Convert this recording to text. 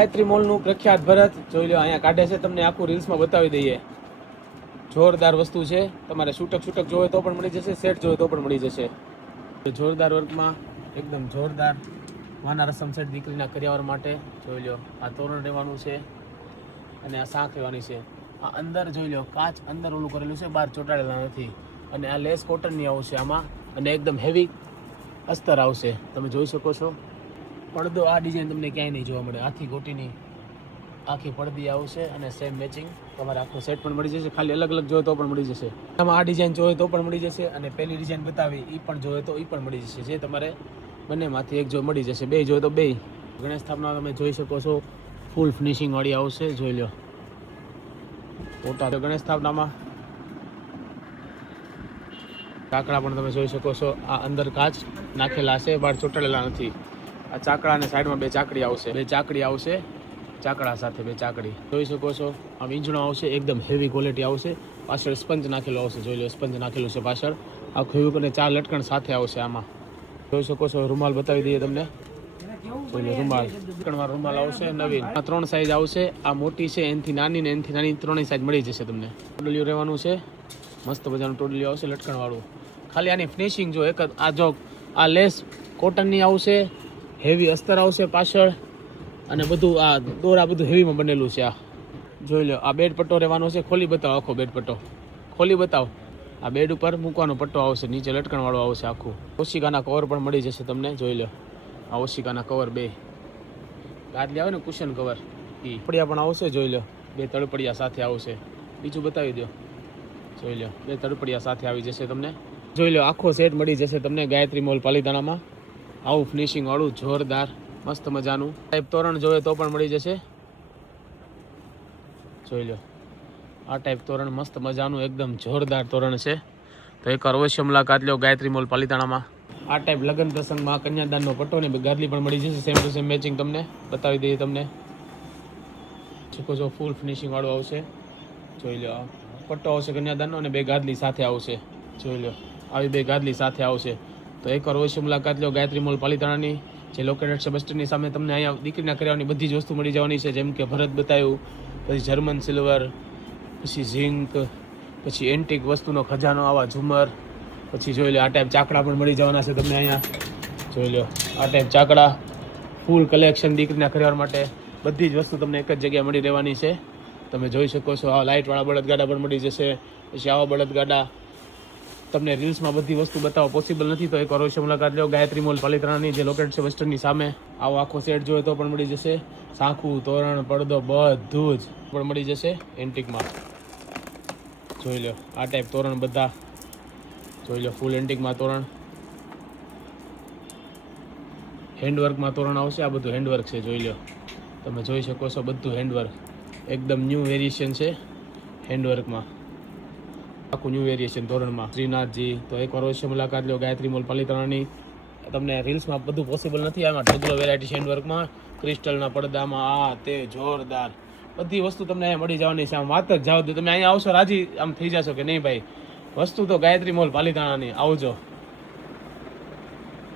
ગાયત્રી મોલનું પ્રખ્યાત ભરત જોઈ લો, અહીંયા કાઢે છે, તમને આખું રીલ્સમાં બતાવી દઈએ. જોરદાર વસ્તુ છે, તમારે છૂટક જોવે તો પણ મળી જશે, સેટ જોવે તો પણ મળી જશે. જોરદાર વર્કમાં એકદમ જોરદાર વાના રસમ સેટ દીકરીના કરિયાવર માટે જોઈ લો. આ તોરણ રહેવાનું છે અને આ શાંખ રહેવાની છે. આ અંદર જોઈ લો, કાચ અંદર ઓલું કરેલું છે, બહાર ચોંટાડેલા નથી. અને આ લેસ કોટનની આવશે આમાં, અને એકદમ હેવી અસ્તર આવશે. તમે જોઈ શકો છો પડદો. આ ડિઝાઇન તમને ક્યાંય નહીં જોવા મળે. આખી ગોટીની આખી પડદી આવશે અને સેમ મેચિંગ તમારે આખો સેટ પણ મળી જશે. ખાલી અલગ જોઈએ તો પણ મળી જશે. આમાં આ ડિઝાઇન જોઈએ તો પણ મળી જશે, અને પહેલી ડિઝાઇન બતાવી એ પણ જોઈએ તો એ પણ મળી જશે. જે તમારે બંનેમાંથી એક જો મળી જશે, બે જોઈએ તો બે. ગણેશ સ્થાપના તમે જોઈ શકો છો, ફૂલ ફિનિશિંગ વાળી આવશે. જોઈ લો ફોટા. ગણેશ સ્થાપનામાં ચાકડા પણ તમે જોઈ શકો છો. આ અંદર કાચ નાખેલા છે, બહાર ચોંટાડેલા નથી. આ ચાકડા અને સાઈડમાં બે ચાકડી આવશે, ચાકડા સાથે બે ચાકડી જોઈ શકો છો. આ વીંજણો આવશે, એકદમ હેવી ક્વોલિટી આવશે. પાછળ સ્પંજ નાખેલો આવશે. જોઈ લો, સ્પંજ નાખેલું છે પાછળ. આખું હેવી અને 4 લટકણ સાથે આવશે. આમાં જોઈ શકો છો. રૂમાલ બતાવી દઈએ તમને. જોઈ લો, રૂમાલ લટકણવાળો રૂમાલ આવશે નવીન. આ 3 સાઈઝ આવશે. આ મોટી છે, એનથી નાની ને એનથી નાની, 3 સાઈઝ મળી જશે તમને. ટોડલિયું રહેવાનું છે, મસ્ત મજાનું ટોડલિયું આવશે લટકણવાળું. ખાલી આની ફિનિશિંગ જો એક આ જો આ લેસ કોટનની આવશે, હેવી અસ્તર આવશે પાછળ, અને બધું આ દોરા બધું હેવીમાં બનેલું છે. આ જોઈ લો. આ બેડ પટ્ટો રહેવાનો છે. ખોલી બતાવો, આખો બેડ પટ્ટો ખોલી બતાવો. આ બેડ ઉપર મૂકવાનો પટ્ટો આવશે, નીચે લટકણવાળો આવશે આખું. ઓશિકાના કવર પણ મળી જશે તમને. જોઈ લો, આ ઓશિકાના કવર બે ગાદલી આવે ને, કુશન કવર, એ પડ્યા પણ આવશે. જોઈ લો, 2 તળપડિયા સાથે આવશે. બીજું બતાવી દો. જોઈ લો, 2 તળપડિયા સાથે આવી જશે તમને. જોઈ લો, આખો સેટ મળી જશે તમને ગાયત્રી મોલ પાલીતાણામાં. આવું ફિનિશિંગ વાળું જોરદાર મસ્ત મજાનું ટાઈપ તોરણ જોઈએ તો પણ મળી જશે. જોઈ લો, આ ટાઈપ તોરણ મસ્ત મજાનું એકદમ જોરદાર તોરણ છે. તો એકવાર અવશ્ય મુલાકાત લો ગાયત્રી મોલ પાલીતાણામાં. આ ટાઈપ લગ્ન પ્રસંગમાં કન્યાદાનનો પટ્ટો ને ગાદલી પણ મળી જશે. સેમ ટુ સેમ મેચિંગ તમને બતાવી દઈએ તમને. જોકો જો ફૂલ ફિનિશિંગ વાળું આવશે. જોઈ લો, પટ્ટો આવશે કન્યાદાનનો અને 2 ગાદલી સાથે આવશે. જોઈ લો, આવી 2 ગાદલી સાથે આવશે. તો એકવાર અવશ્ય મુલાકાત લો ગાયત્રી મોલ પાલીતાણાની, જે લોકેટેડ છે બસ સ્ટેન્ડની સામે. તમને અહીંયા દીકરીના કરિયાવરની બધી જ વસ્તુ મળી જવાની છે. જેમ કે ભરત બતાવ્યું, પછી જર્મન સિલ્વર, પછી ઝિંક, પછી એન્ટિક વસ્તુનો ખજાનો, આવા ઝુમર, પછી જોઈ લો આ ટાઈપ ચાકડા પણ મળી જવાના છે તમને અહીંયા. જોઈ લો, આ ટાઈપ ચાકડા ફૂલ કલેક્શન દીકરીના કરિયાવર માટે. બધી જ વસ્તુ તમને એક જ જગ્યાએ મળી રહેવાની છે. તમે જોઈ શકો છો. આ લાઇટવાળા બળદગાડા પણ મળી જશે. પછી આવા બળદગાડા તમને રીલ્સમાં બધી વસ્તુ બતાવવા પોસિબલ નથી. તો એક અવશ્ય મુલાકાત લો ગાયત્રી મોલ પાલીતાણાની, જે લોકેટ છે વેસ્ટર્નની સામે. આવો આખો સેટ જોઈએ તો પણ મળી જશે. સાંખું, તોરણ, પડદો બધું જ પણ મળી જશે એન્ટિકમાં. જોઈ લો, આ ટાઈપ તોરણ બધા જોઈ લો. ફૂલ એન્ટિકમાં તોરણ, હેન્ડવર્કમાં તોરણ આવશે. આ બધું હેન્ડવર્ક છે. જોઈ લો, તમે જોઈ શકો છો, બધું હેન્ડવર્ક. એકદમ ન્યૂ વેરિએશન છે હેન્ડવર્કમાં. આખું ન્યૂ વેરિએશન તોરણમાં. શ્રીનાથજી. તો એકવાર અવશ્ય મુલાકાત લો ગાયત્રી મોલ પાલીતાણાની. તમને રીલ્સમાં બધું પોસિબલ નથી. આમાં ઢગલો વેરાયટી છે હેન્ડવર્કમાં, ક્રિસ્ટલના પડદામાં, આ તે જોરદાર બધી વસ્તુ તમને અહીંયા મળી જવાની છે. આમ વાત જ જાવ દો. તમે અહીંયા આવશો રાજી આમ થઈ જશો કે નહીં ભાઈ, વસ્તુ તો ગાયત્રી મોલ પાલીતાણાની. આવજો.